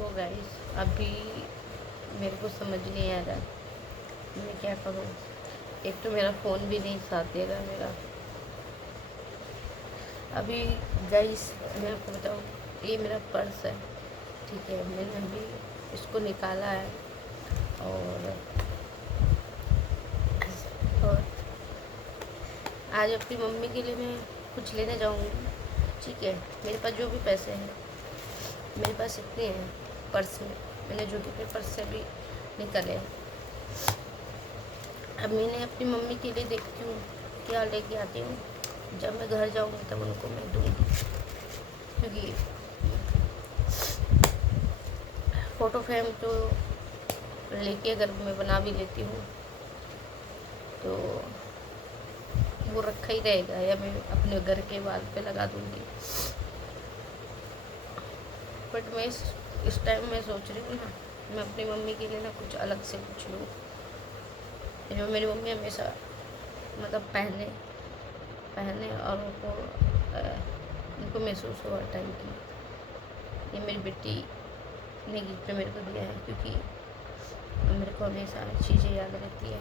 तो गाइस अभी मेरे को समझ नहीं आ रहा मैं क्या करूँ। एक तो मेरा फ़ोन भी नहीं साथ दे रहा मेरा। अभी गाइस मैं आपको बताऊँ, ये मेरा पर्स है, ठीक है। मैंने अभी इसको निकाला है और और आज अपनी मम्मी के लिए मैं कुछ लेने जाऊँगी, ठीक है। मेरे पास जो भी पैसे हैं, मेरे पास इतने हैं पर्स में, मैंने जो भी अपने पर्स से भी निकाले हैं। अब मैंने अपनी मम्मी के लिए देखती हूँ क्या लेके आती हूँ। जब मैं घर जाऊँगी तब उनको मैं दूँगी, क्योंकि फ़ोटो फ्रेम तो लेके अगर मैं बना भी लेती हूँ तो वो रखा ही रहेगा, या मैं अपने घर के वाल पे लगा दूँगी। बट मैं इस टाइम मैं सोच रही हूँ ना, मैं अपनी मम्मी के लिए ना कुछ अलग से कुछ लूँ, जो मेरी मम्मी हमेशा मतलब पहने और उनको महसूस हो हर टाइम की ये मेरी बेटी ने गिफ्ट मेरे को दिया है, क्योंकि मेरे को हमेशा चीज़ें याद रहती है।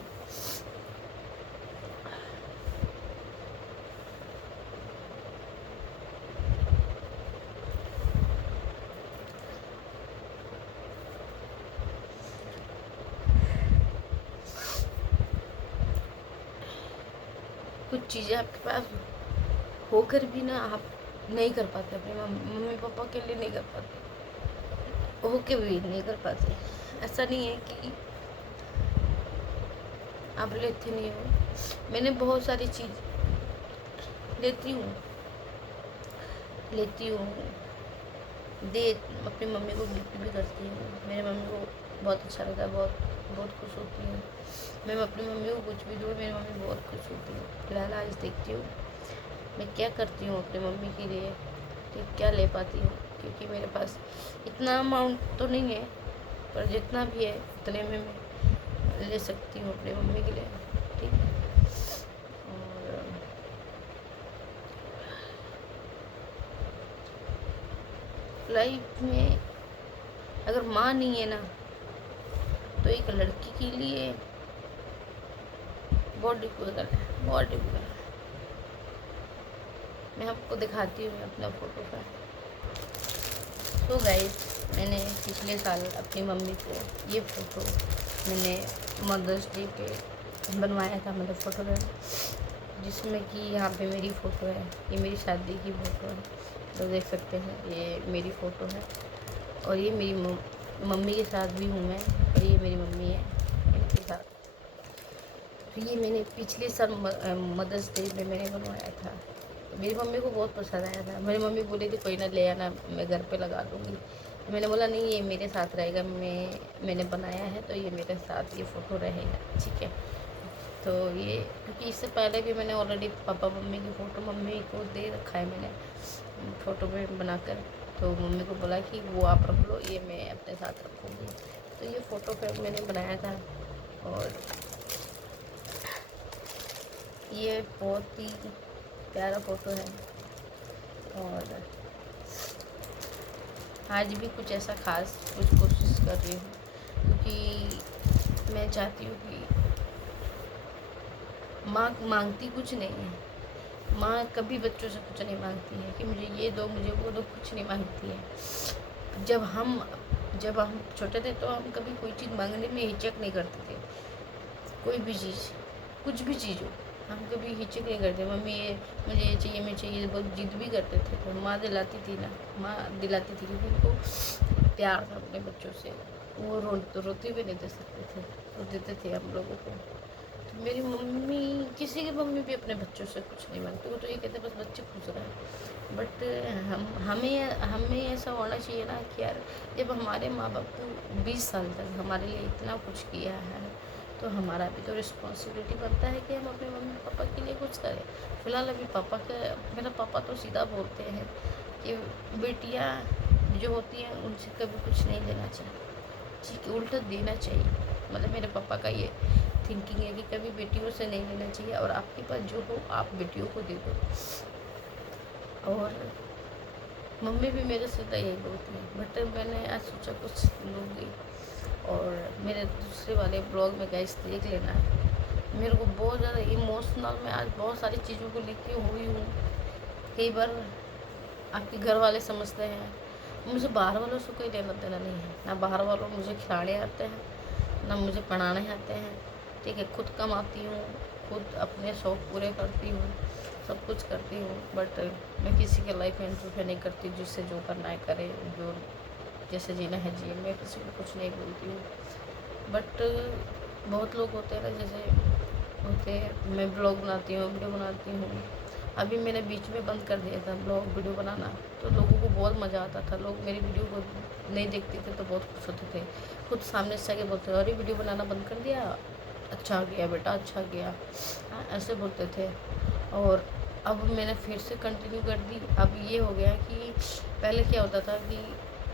कुछ चीज़ें आपके पास होकर भी ना आप नहीं कर पाते, अपने मम्मी पापा के लिए नहीं कर पाते, होके भी नहीं कर पाते। ऐसा नहीं है कि आप लेते नहीं हो। मैंने बहुत सारी चीज़ लेती हूँ दे अपनी मम्मी को गिफ्ट भी करती हूँ। मेरी मम्मी को बहुत अच्छा लगता है, बहुत बहुत खुश होती है। मैं अपनी मम्मी को कुछ भी दूँ, मेरी मम्मी बहुत खुश होती है। फिलहाल आज देखती हूँ मैं क्या करती हूँ अपनी मम्मी के लिए, कि क्या ले पाती हूँ, क्योंकि मेरे पास इतना अमाउंट तो नहीं है, पर जितना भी है उतने में मैं ले सकती हूँ अपनी मम्मी के लिए, ठीक है। और लाइफ में अगर माँ नहीं है ना, तो एक लड़की के लिए बहुत डिफिकल्ट है, बहुत डिफिकल्ट है। मैं आपको दिखाती हूँ अपना फ़ोटो का। तो गाइस मैंने पिछले साल अपनी मम्मी को ये फ़ोटो मैंने मदर्स डे पे बनवाया था, मतलब फ़ोटो में, जिसमें कि यहाँ पे मेरी फ़ोटो है, ये मेरी शादी की फ़ोटो है, तो देख सकते हैं ये मेरी फ़ोटो है। और ये मेरी मम्मी के साथ भी हूँ मैं, और ये मेरी मम्मी है इनके साथ। तो ये मैंने पिछले साल मदर्स डे में मैंने बनवाया था, तो मेरी मम्मी को बहुत पसंद आया था। मेरी मम्मी बोली थी कोई ना ले आना, मैं घर पे लगा दूँगी। तो मैंने बोला नहीं, ये मेरे साथ रहेगा, मैंने बनाया है तो ये मेरे साथ ये फ़ोटो रहेगा, ठीक है। तो ये क्योंकि इससे पहले भी मैंने ऑलरेडी पापा मम्मी की फ़ोटो मम्मी को दे रखा है मैंने फ़ोटो में बनाकर, तो मम्मी को बोला कि वो आप रख लो, ये मैं अपने साथ रखूँगी। तो ये फ़ोटो फ्रेम मैंने बनाया था, और ये बहुत ही प्यारा फ़ोटो है। और आज भी कुछ ऐसा ख़ास कुछ कोशिश कर रही हूँ, क्योंकि मैं चाहती हूँ कि माँ मांगती कुछ नहीं है, माँ कभी बच्चों से कुछ नहीं मांगती है कि मुझे ये दो, मुझे वो दो, कुछ नहीं मांगती है। जब हम छोटे थे तो हम कभी कोई चीज़ मांगने में हिचक नहीं करते थे। कोई भी चीज़, कुछ भी चीज़ हो, हम कभी हिचक नहीं करते। मम्मी ये मुझे ये चाहिए, मैं चाहिए, बहुत जिद भी करते थे, तो माँ दिलाती थी ना, माँ दिलाती थी, क्योंकि उनको प्यार था अपने बच्चों से। वो रोते भी नहीं दे सकते थे, तो देते थे हम लोगों को। तो मेरी मम्मी, किसी की मम्मी भी अपने बच्चों से कुछ नहीं मांगती, वो तो ये कहते बस बच्चे खुश रहें। बट हमें ऐसा होना चाहिए ना कि यार, जब हमारे माँ बाप को 20 साल तक हमारे लिए इतना कुछ किया है, तो हमारा भी तो रिस्पॉन्सिबिलिटी बनता है कि हम अपने मम्मी पापा के लिए कुछ करें। फ़िलहाल अभी मेरा पापा तो सीधा बोलते हैं कि बेटियाँ जो होती हैं उनसे कभी कुछ नहीं लेना चाहिए, ठीक है, उल्टा देना चाहिए। मतलब मेरे पापा का ये थिंकिंग है कि कभी बेटियों से नहीं लेना चाहिए, और आपके पास जो हो आप बेटियों को दे दो। और मम्मी भी मेरे से तो यही बोलती है, बट मैंने आज सोचा कुछ लूँगी। और मेरे दूसरे वाले ब्लॉग में गाइस देख लेना है, मेरे को बहुत ज़्यादा इमोशनल मैं आज बहुत सारी चीज़ों को लेके हुई हूँ। कई बार आपके घर वाले समझते हैं, मुझे बाहर वालों से कोई लेना देना नहीं है, ना बाहर वालों मुझे खिलाने आते हैं, ना मुझे पढ़ाने आते हैं, ठीक है। खुद कमाती हूँ, खुद अपने शौक़ पूरे करती हूँ, सब कुछ करती हूँ, बट मैं किसी के लाइफ में इंटरफेयर नहीं करती। जिससे जो करना है करे, जो जैसे जीना है जिए, मैं किसी को कुछ नहीं बोलती हूँ। बट बहुत लोग होते हैं ना, जैसे होते हैं, मैं ब्लॉग बनाती हूँ, वीडियो बनाती हूँ। अभी मैंने बीच में बंद कर दिया था ब्लॉग वीडियो बनाना, तो लोगों को बहुत मज़ा आता था। लोग मेरी वीडियो को नहीं देखते थे तो बहुत खुश होते थे, खुद सामने से आके बोलते अरे वीडियो बनाना बंद कर दिया, अच्छा गया बेटा, अच्छा गया, ऐसे बोलते थे। और अब मैंने फिर से कंटिन्यू कर दी। अब ये हो गया कि पहले क्या होता था कि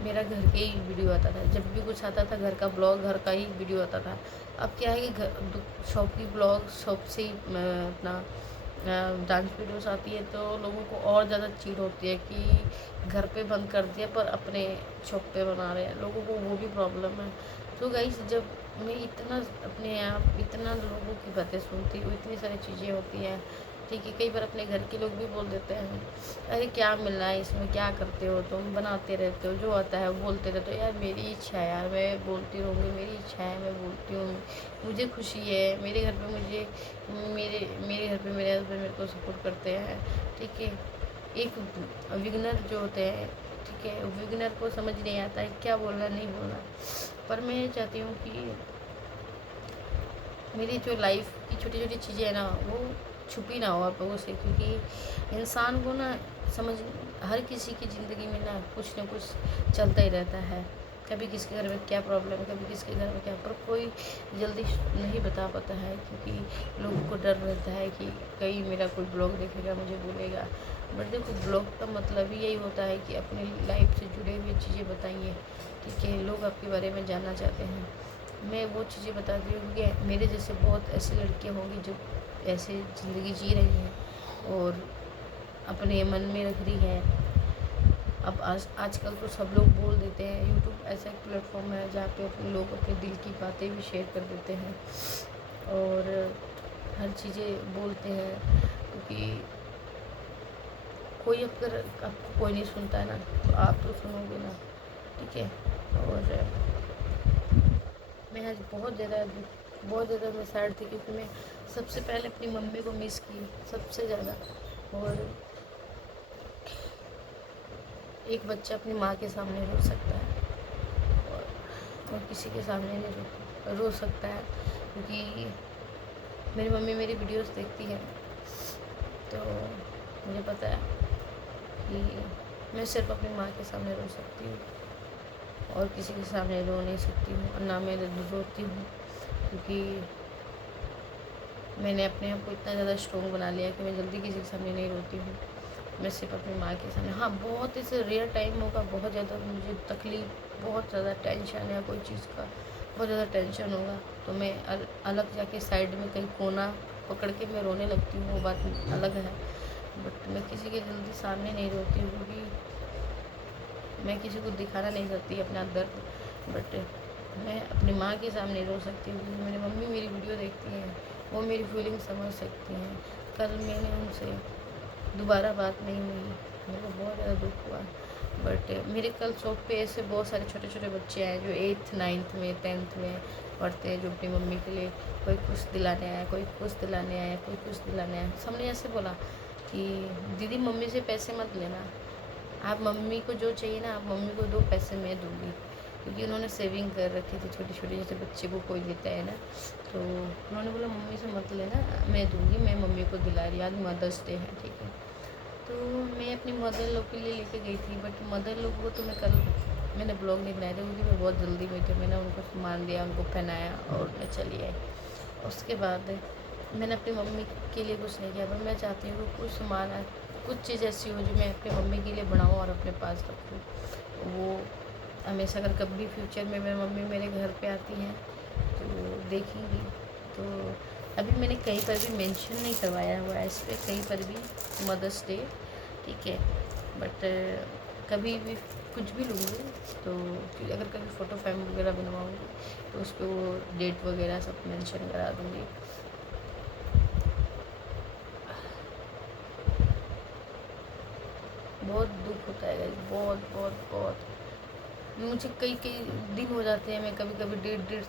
मेरा घर के ही वीडियो आता था, जब भी कुछ आता था घर का ब्लॉग, घर का ही वीडियो आता था। अब क्या है कि घर शॉप की ब्लॉग, शॉप से ही अपना डांस वीडियोस आती है, तो लोगों को और ज़्यादा चिढ़ होती है कि घर पे बंद कर दिया पर अपने शॉप पे बना रहे हैं, लोगों को वो भी प्रॉब्लम है। तो गाइस, जब मैं इतना अपने आप इतना लोगों की बातें सुनती हूँ, इतनी सारी चीज़ें होती हैं, ठीक है। कई बार अपने घर के लोग भी बोल देते हैं अरे क्या मिलना है इसमें, क्या करते हो तुम, बनाते रहते हो, जो आता है वो बोलते रहते हो। यार मेरी इच्छा है यार, मैं बोलती रहूँगी, मेरी इच्छा है, मैं बोलती हूँ, मुझे खुशी है। मेरे घर पे मुझे मेरे घर पे मेरे हस्बैंड मेरे को सपोर्ट करते हैं, ठीक है। एक विगनर जो होते हैं, ठीक है, विगनर को समझ नहीं आता है क्या बोलना नहीं बोलना। पर मैं ये चाहती हूँ कि मेरी जो लाइफ की छोटी छोटी चीज़ें हैं ना, वो छुपी ना हो आप लोगों से, क्योंकि इंसान को ना समझ, हर किसी की ज़िंदगी में ना कुछ चलता ही रहता है। कभी किसके घर में क्या प्रॉब्लम है, कभी किसके घर में क्या, पर कोई जल्दी नहीं बता पाता है, क्योंकि लोगों को डर रहता है कि कहीं मेरा कोई ब्लॉग देखेगा मुझे बोलेगा। बट देखो, ब्लॉग का मतलब ही यही होता है कि अपनी लाइफ से जुड़े हुए चीज़ें बताइए, ठीक है। लोग आपके बारे में जानना चाहते हैं, मैं वो चीज़ें बताती हूँ, क्योंकि मेरे जैसे बहुत ऐसी लड़कियाँ होंगी जो ऐसे ज़िंदगी जी रही हैं और अपने मन में रख रही हैं। अब आजकल तो सब लोग बोल देते हैं, यूट्यूब ऐसा एक प्लेटफॉर्म है जहाँ पे अपने लोग अपने दिल की बातें भी शेयर कर देते हैं और हर चीज़ें बोलते हैं, क्योंकि कोई अगर आपको कोई नहीं सुनता है ना, तो आप तो सुनोगे ना, ठीक है। और मैं आज बहुत ज़्यादा मैं सैड थी, क्योंकि मैं सबसे पहले अपनी मम्मी को मिस की सबसे ज़्यादा। और एक बच्चा अपनी माँ के सामने रो सकता है और किसी के सामने नहीं रो सकता है, क्योंकि मेरी मम्मी मेरी वीडियोस देखती है, तो मुझे पता है कि मैं सिर्फ अपनी माँ के सामने रो सकती हूँ और किसी के सामने रो नहीं सकती हूँ, और ना मैं रोती हूँ, क्योंकि मैंने अपने आप को इतना ज़्यादा स्ट्रॉन्ग बना लिया कि मैं जल्दी किसी के सामने नहीं रोती हूँ। मैं सिर्फ अपनी माँ के सामने, हाँ बहुत ऐसे रेयर टाइम होगा, बहुत ज़्यादा मुझे तकलीफ़, बहुत ज़्यादा टेंशन या कोई चीज़ का बहुत ज़्यादा टेंशन होगा, तो मैं अलग जाके साइड में कहीं कोना पकड़ के मैं रोने लगती हूँ, वो बात अलग है। बट मैं किसी के जल्दी सामने नहीं रोती हूँ, क्योंकि मैं किसी को दिखाना नहीं चाहती अपना दर्द। बट मैं अपनी माँ के सामने रो सकती हूँ, क्योंकि मेरी मम्मी मेरी वीडियो देखती हैं, वो मेरी फीलिंग समझ सकती हैं। कल मैंने उनसे दोबारा बात नहीं हुई, मेरे को बहुत ज़्यादा दुख हुआ। बट मेरे कल शॉप पे ऐसे बहुत सारे छोटे छोटे बच्चे आए जो 8th 9th में 10th में पढ़ते हैं, जो अपनी मम्मी के लिए कोई कुछ दिलाने आया, कोई कुछ दिलाने आया, कोई कुछ दिलाने आया। सबने ऐसे बोला कि दीदी मम्मी से पैसे मत लेना, आप मम्मी को जो चाहिए ना आप मम्मी को दो, पैसे मैं दूँगी, क्योंकि उन्होंने सेविंग कर रखी थी छोटी छोटी, जैसे बच्चे को कोई देता है ना, तो उन्होंने बोला मम्मी से मत लेना, मैं दूँगी, मैं मम्मी को दिला रही, आज मदर्स डे है, ठीक है। तो मैं अपनी मदर लोग के लिए लेके गई थी, बट मदर लोग को तो मैंने ब्लॉग नहीं बनाया था, क्योंकि मैं बहुत जल्दी में थी। मैंने उनको सामान दिया, उनको पहनाया और मैं चली आई। उसके बाद मैंने अपनी मम्मी के लिए कुछ नहीं किया, पर मैं चाहती हूँ कि कुछ सामान कुछ चीज़ ऐसी हो जो मैं अपनी मम्मी के लिए बनाऊँ और अपने पास रखूँ। वो हमेशा, अगर कभी फ्यूचर में मेरी मम्मी मेरे घर पे आती हैं तो देखेंगी। तो अभी मैंने कहीं पर भी मेंशन नहीं करवाया हुआ है इस पर, कहीं पर भी मदर्स डे, ठीक है। बट कभी भी कुछ भी लूँगी तो अगर कभी फ़ोटो फ्रेम वगैरह बनवाऊँगी तो उस पर वो डेट वगैरह सब मेंशन करा दूँगी। बहुत दुख होता है गाइस, बहुत बहुत बहुत। मुझे कई कई दिन हो जाते हैं, मैं कभी कभी 1.5